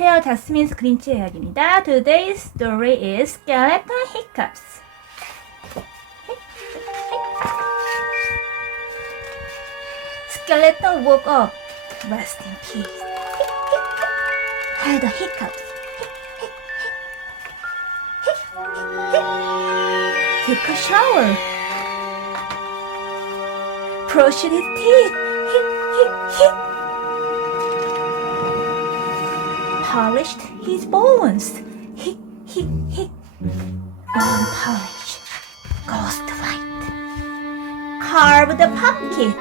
안녕하세요. 쟈스민's이야기입니다. Today's story is SkeLeToN hiccups. SkeLeToN woke up, rest in peace. Had a hiccups. Took a shower. Brushed his teeth. Polished his bones. Bone polish. Ghost white. Carved a pumpkin.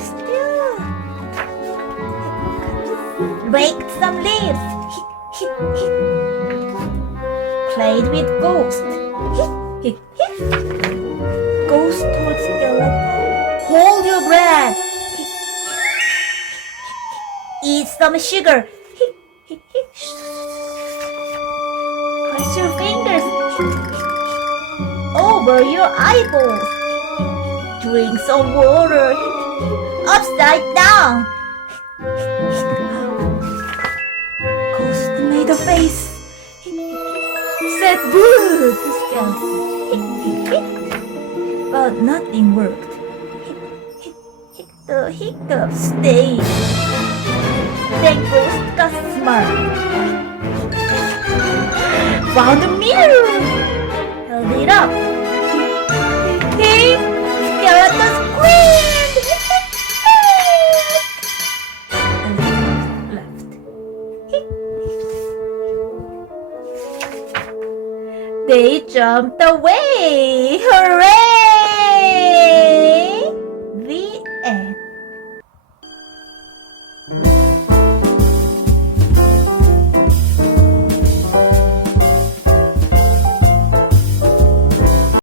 Still. Raked some leaves. Played with ghost. Ghost told SkeLeToN, hold your breath. Eat some sugar. Press your fingers over your eyeballs. Drink some water. Upside down. Ghost made a face. Said good to SkeLeToN. But nothing worked. The hiccups stayed. Then Ghost got smart. Found a mirror. Held it up. Hey, SkeLeToN screamed. And left. They jumped away. Hooray! The end.